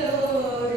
哎